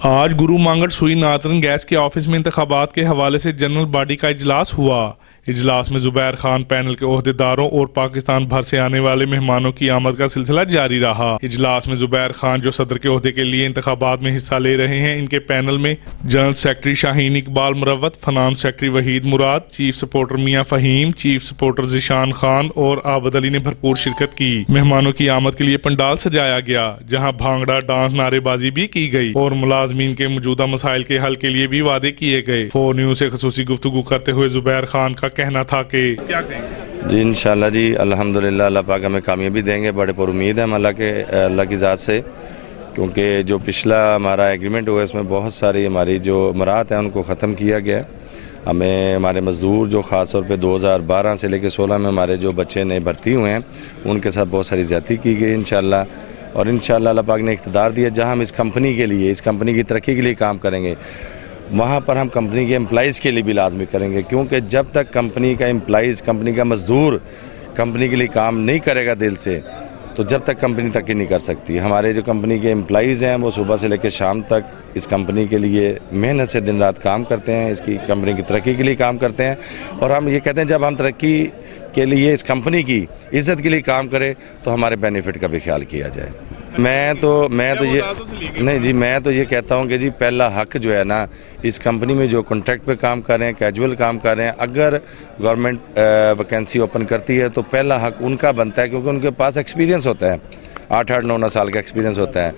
آج گرو مانگٹ سوئی نارتھرن گیس کے آفس میں انتخابات کے حوالے سے جنرل باڈی کا اجلاس ہوا۔ اجلاس میں زبیر خان پینل کے عہدیداروں اور پاکستان بھر سے آنے والے مہمانوں کی آمد کا سلسلہ جاری رہا۔ اجلاس میں زبیر خان جو صدر کے عہدے کے لیے انتخابات میں حصہ لے رہے ہیں، ان کے پینل میں جنرل سیکرٹری شاہین اقبال مروت، فنانس سیکرٹری وحید مراد، چیف سپورٹر میاں فہیم، چیف سپورٹر ذیشان خان اور عابد علی نے بھرپور شرکت کی۔ مہمانوں کی آمد کے لیے پنڈال سجایا گیا، جہاں بھانگڑا، ڈانس، نعرے بازی بھی کی گئی اور ملازمین کے موجودہ مسائل کے حل کے لیے بھی وعدے کیے گئے۔ 4 نیوز سے خصوصی گفتگو کرتے ہوئے زبیر خان کا کہنا تھا کہ جی انشاءاللہ جی الحمدللہ اللہ پاک ہمیں کامیابی دیں گے، بڑے پر امید ہیں ہم اللہ کی ذات سے، کیونکہ جو پچھلا ہمارا ایگریمنٹ ہوا ہے اس میں بہت ساری ہماری جو مراد ہیں ان کو ختم کیا گیا ہے۔ ہمیں ہمارے مزدور جو خاص طور پہ 2012 سے لے کے 16 میں ہمارے جو بچے نئے بھرتی ہوئے ہیں ان کے ساتھ بہت ساری زیادتی کی گئی انشاءاللہ، اور انشاءاللہ اللہ پاک نے اقتدار دیا جہاں ہم اس کمپنی کے لیے، اس کمپنی کی ترقی کے لیے کام کریں گے، وہاں پر ہم کمپنی کے امپلائیز کے لیے بھی لازمی کریں گے، کیونکہ جب تک کمپنی کا امپلائیز، کمپنی کا مزدور کمپنی کے لیے کام نہیں کرے گا دل سے، تو جب تک کمپنی ترقی نہیں کر سکتی۔ ہمارے جو کمپنی کے امپلائیز ہیں وہ صبح سے لے کے شام تک اس کمپنی کے لیے محنت سے دن رات کام کرتے ہیں، اس کی کمپنی کی ترقی کے لیے کام کرتے ہیں، اور ہم یہ کہتے ہیں جب ہم ترقی کے لیے اس کمپنی کی عزت کے لیے کام کریں تو ہمارے بینیفٹ کا بھی خیال کیا جائے۔ میں تو یہ کہتا ہوں کہ جی پہلا حق جو ہے نا اس کمپنی میں جو کنٹریکٹ پہ کام کر رہے ہیں، کیجول کام کر رہے ہیں، اگر گورنمنٹ ویکینسی اوپن کرتی ہے تو پہلا حق ان کا بنتا ہے، کیونکہ ان کے پاس ایکسپیرینس ہوتا ہے، 8-9 سال کا ایکسپیرینس ہوتا ہے۔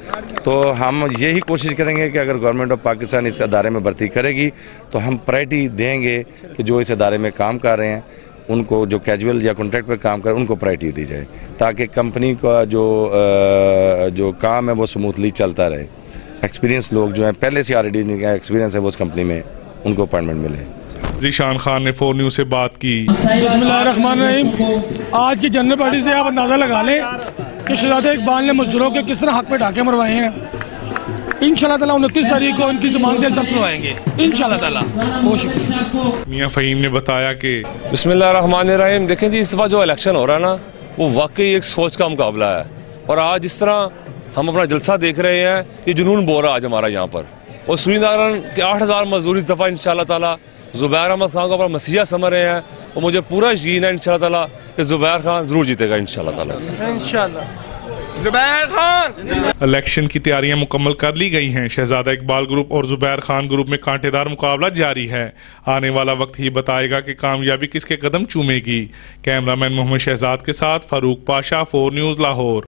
تو ہم یہی کوشش کریں گے کہ اگر گورنمنٹ آف پاکستان اس ادارے میں بھرتی کرے گی تو ہم پرائرٹی دیں گے کہ جو اس ادارے میں کام کر رہے ہیں ان کو، جو کیجول یا کنٹریکٹ پہ کام کریں ان کو پرائرٹی دی جائے، تاکہ کمپنی کا جو کام ہے وہ سموتھلی چلتا رہے۔ ایکسپیرینس لوگ جو ہیں پہلے سے آلریڈی ایکسپیرینس ہے وہ اس کمپنی میں ان کو اپائنٹمنٹ ملے۔ ذیشان خان نے 4 نیوز سے بات کی۔ بسم اللہ الرحمن الرحیم۔ آج کی جنرل باڈی سے آپ اندازہ لگا لیں کہ شہزادہ اقبال نے مزدوروں کے کس طرح حق پہ ڈاکے مروائے ہیں۔ انشاءاللہ تعالیٰ 29 تاریخ کو ان کی ضمانتیں ضبط کروائیں گے انشاءاللہ تعالیٰ۔ بہت شکریہ۔ میاں فہیم نے بتایا کہ بسم اللہ الرحمن الرحیم۔ دیکھیں جی اس دفعہ جو الیکشن ہو رہا ہے نا وہ واقعی ایک سوچ کا مقابلہ ہے، اور آج جس طرح ہم اپنا جلسہ دیکھ رہے ہیں یہ جنون بو رہا ہے آج ہمارا یہاں پر، اور سوئی نارن کے 8000 مزدور اس دفعہ انشاءاللہ تعالیٰ زبیر احمد خان کو اپنا مسیحا سمجھ رہے ہیں، اور مجھے پورا یقین ہے انشاءاللہ تعالیٰ کہ زبیر خان ضرور جیتے گا انشاءاللہ تعالیٰ۔ زبیر خان۔ الیکشن کی تیاریاں مکمل کر لی گئی ہیں۔ شہزادہ اقبال گروپ اور زبیر خان گروپ میں کانٹے دار مقابلہ جاری ہے۔ آنے والا وقت ہی بتائے گا کہ کامیابی کس کے قدم چومے گی۔ کیمرہ مین محمد شہزاد کے ساتھ فاروق پاشا، 4 نیوز لاہور۔